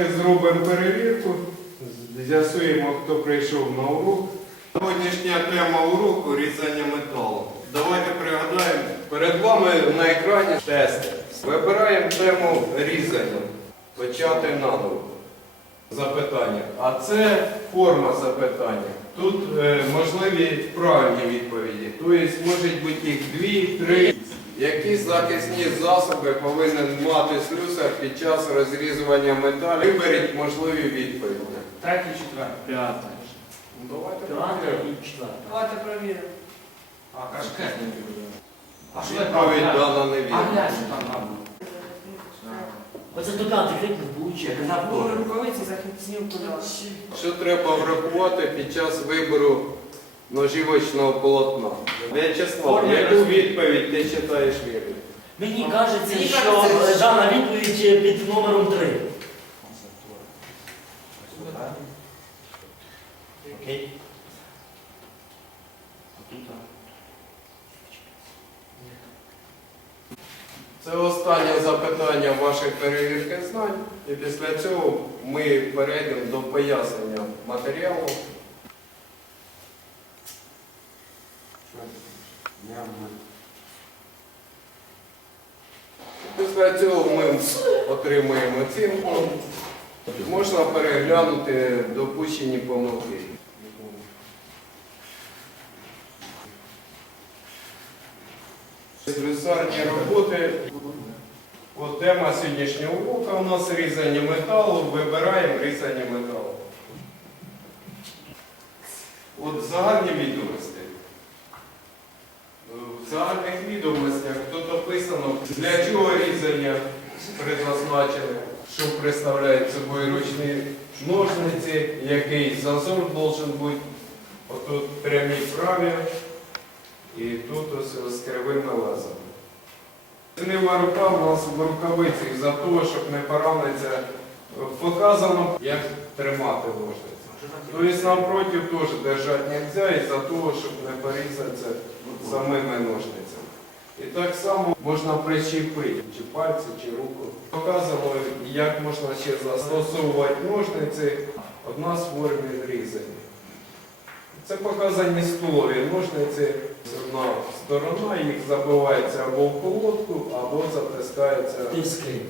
Давайте зробимо перевірку, з'ясуємо, хто прийшов на урок. Сьогоднішня тема уроку різання металу. Давайте пригадаємо, перед вами на екрані тест. Вибираємо тему різання. Почати наново. Запитання. А це форма запитання. Тут е, можливі правильні відповіді. Тобто можуть бути їх дві, три. Які захисні засоби повинен мати слюсар під час розрізування металів? Виберіть можливі відповіді. Третє, четверте. П'ята. Ну, Давайте П'ята перевіримо. Давайте перевіримо. А кашкетники буде. А що Відповідь дана А невірна. глянь, що там нам. Оце така ти крикнув, яка поле. рукавиці захисні окуляри. Що треба врахувати під час вибору ножівочного полотна? В'ячеслав, Форма яку відповідь ти читаєш вірно? Мені кажеться, що дана відповідь під номером 3. Це останнє запитання вашої перевірки знань. І після цього ми перейдемо до пояснення матеріалу. Після цього ми отримуємо оцінку. Можна переглянути допущені помилки. Слюсарні роботи. От тема сьогоднішнього уроку у нас різання металу. Вибираємо різання металу. От загальні відомості. В загальних відомостях тут описано, для чого різання предназначене, що представляють собою ручні ножниці, який зазор должен бути. Отут прямі праві і тут ось з кривими лезами. Ліва рука у нас в рукавиці за того, щоб не поранитися. Показано, як тримати ножниці. Тобто напротив теж держати не можна із-за того, щоб не порізатися самими ножницями. І так само можна причепити чи пальці, чи руку. Показано, як можна ще застосовувати ножниці, одна з формі різання. Це показані столові ножниці. Одна сторона, їх забивається або в колодку, або затискається. Тиски.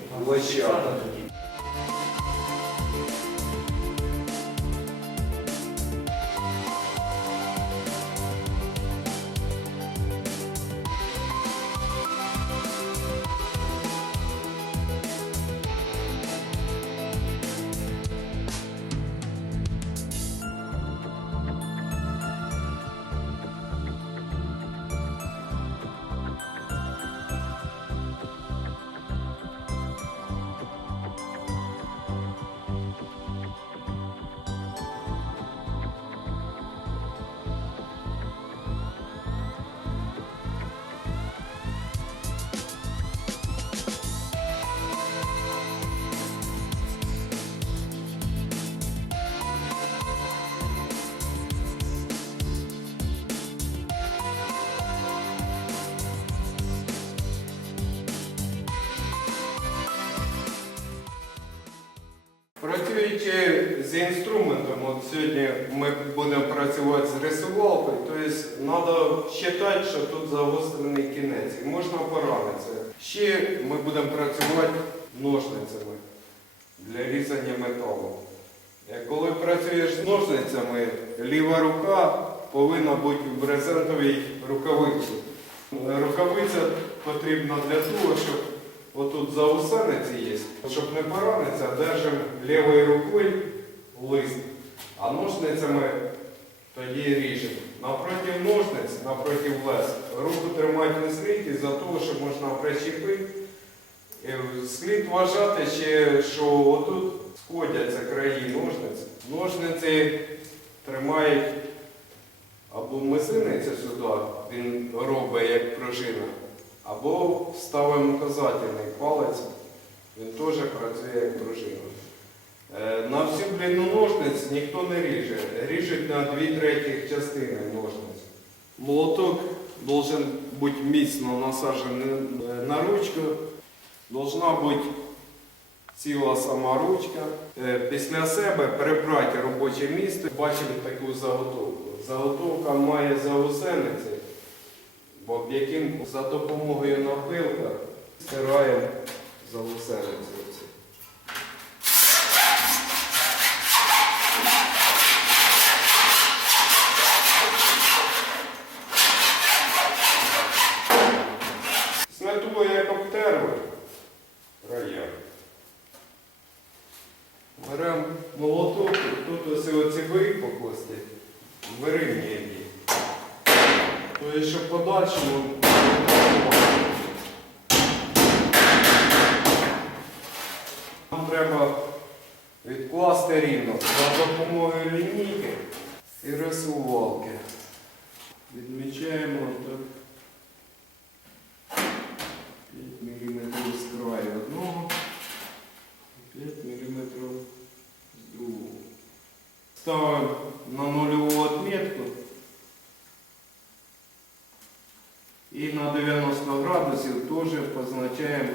Працюючи з інструментом, от сьогодні ми будемо працювати з рисувалкою, тобто треба вважати, що тут загострений кінець і можна поранитися. Ще ми будемо працювати ножницями для різання металу. Е, Коли працюєш з ножницями, ліва рука повинна бути в брезентовій рукавиці. Рукавиця потрібна для того, щоб отут заусениці є, щоб не поранитися, держимо лівою рукою лист, а ножницями тоді ріжемо. Напроти ножниць, напроти лез, руку тримати не слід із-за того, що можна причепити. Слід вважати що отут сходяться краї ножниць. Ножниці тримають або мизинниця сюди, він робить як пружина, або ставимо указательний палець, він теж працює як пружина. Е, На всю длину ножниць ніхто не ріже. Ріжуть на дві третіх частини ножниць. Молоток должен бути міцно насаджений е, на ручку, должна бути ціла сама ручка. Е, Після себе перебрати робоче місце. Бачимо таку заготовку. Заготовка має заусениці, яким за допомогою напилка стираємо заусениці. оці. Смету як обтерли. Рояль. Беремо молоток, тут ось оці ви покласти, вирівнюємо їх. То ще в подальшому. Нам треба відкласти рівно за допомогою лінійки і рисувалки. Відмічаємо так. 5 мм з краю одного, і 5 мм з другого. Ставимо на 0,8. теж позначаємо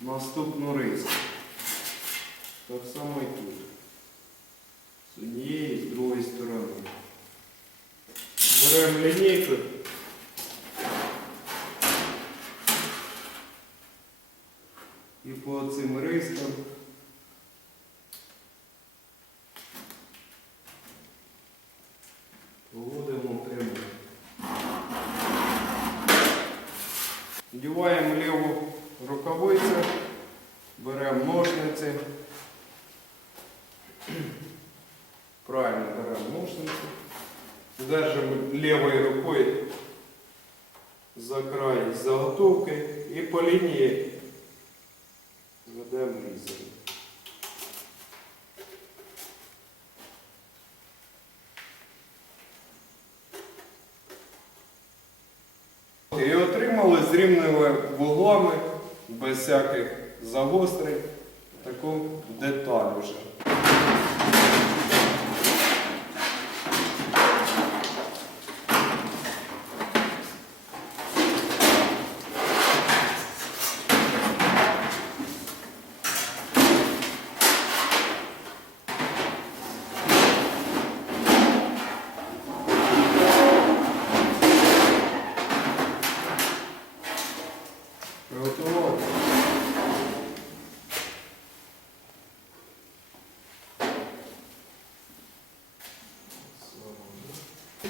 наступну риску. Так само і тут. З однієї і з другої сторони. Беремо лінійку. І по цим рискам Заготовки і по лінії ведемо різання. І отримали з рівними вуглами, без всяких загострень, таку деталь вже.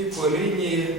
І по лінії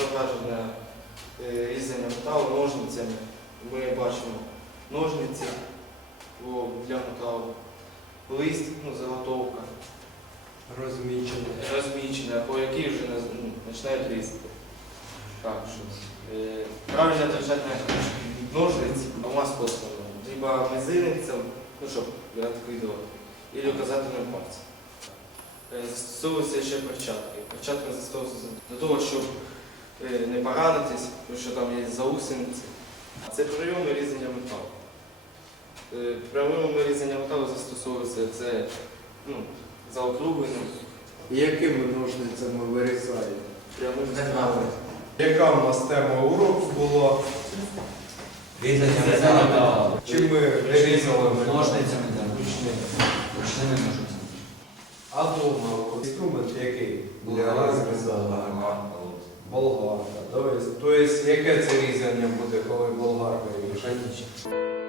зображення е, різання металу ножницями. Ми бачимо ножниці для металу, лист, ну, заготовка, Розмічене. розмічена, по якій вже ну, починають різати. Так, що е, правильно держання ножниць двома способами. Либо мизинцем, ну щоб відкидувати, і указательним пальцем. Застосовуються ще перчатки. Перчатки застосовуються для того, щоб не поранитись, тому що там є заусениці. А це прийоми різання металу. Е, Прийомами різання металу застосовується це ну, заокругленим, Якими ножницями вирізаємо? прямим. Яка в нас тема уроку була? Різання металу. металу. Чи ми різали метал? Ножницями там, ручними. Ручними ножницями. А дома інструмент який? Для розрізу болгарка. Тобто, яке це різання буде, коли болгарка ріже?